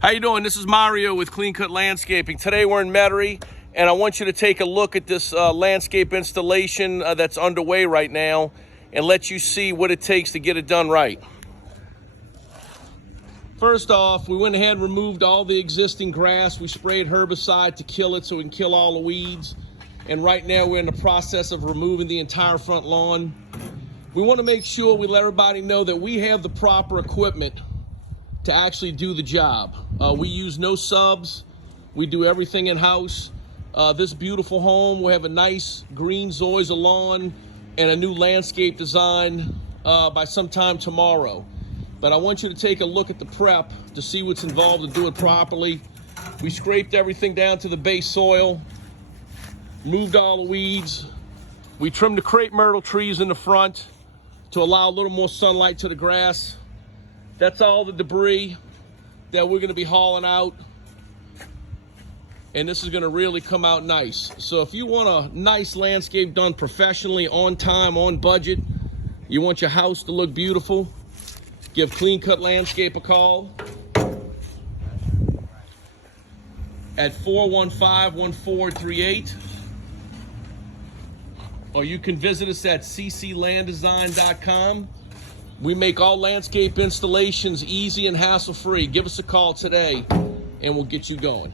How you doing? This is Mario with Clean Cut Landscaping. Today we're in Metairie, and I want you to take a look at this landscape installation that's underway right now and let you see what it takes to get it done right. First off, we went ahead and removed all the existing grass. We sprayed herbicide to kill it so we can kill all the weeds. And right now we're in the process of removing the entire front lawn. We want to make sure we let everybody know that we have the proper equipment to actually do the job. We use no subs. We do everything in-house. This beautiful home will have a nice green zoysia lawn and a new landscape design by sometime tomorrow. But I want you to take a look at the prep to see what's involved to do it properly. We scraped everything down to the base soil, moved all the weeds. We trimmed the crepe myrtle trees in the front to allow a little more sunlight to the grass. That's all the debris that we're gonna be hauling out. And this is gonna really come out nice. So if you want a nice landscape done professionally, on time, on budget, you want your house to look beautiful, give Clean Cut Landscape a call at 415-1438. Or you can visit us at cclanddesign.com. We make all landscape installations easy and hassle-free. Give us a call today and we'll get you going.